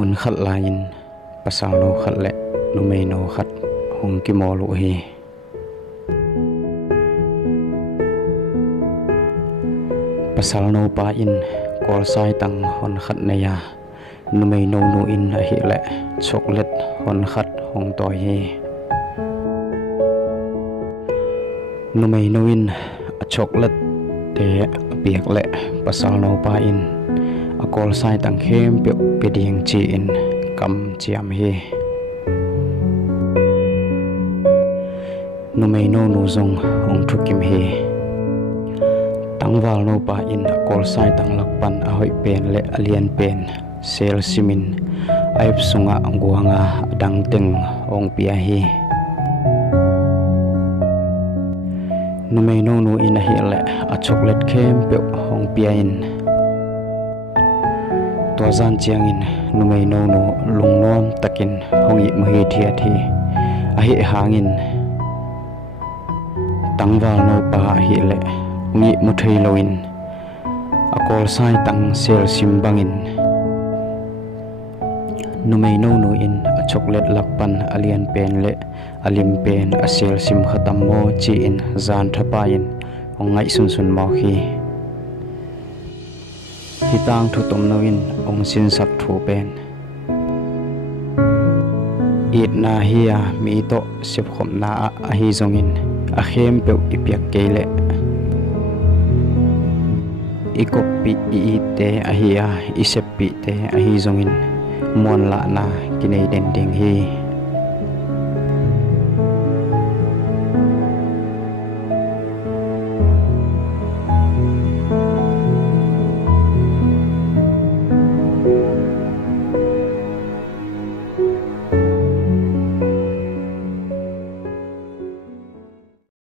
hun khat lain pasal no khat le nu mei no khat hong ki mo lu hi pasal no pa in kol sai tang hon khat ne ya nu mei no nu in a hi le chocolate hon khat hong toi hi nu mei no in a chocolate te piak le pasal no pa in a kol sai tang khem pe ding chi in kam chiam hi nu mei no nu zong ong thu kim hi tangwal no pa in a kol sai tang lakpan a hoi pen le alien pen sel simin aip sunga guanga dang teng ong pia hi nu mei no nu in a hi le a chocolate khem pe ong pia in to zan chiang in nu mei no nu lungnom takin hong i mhi thia thi a hi hangin tangwal no pa hi le ngi mu thei loin a kol sai tang sel sim bangin nu mei no nu in a chocolate lakpan alien pen le alim pen a sel sim khatam mo chi in zan thapa in ong ngai sun sun mo khi hitang thu tom no in ong sin sak thu pen it na hiya mi to sip khom na a hi zong in a khem pe ipiak ke le ikopi i te a hiya isepi te a hi zong in mon la na kinai den ding hi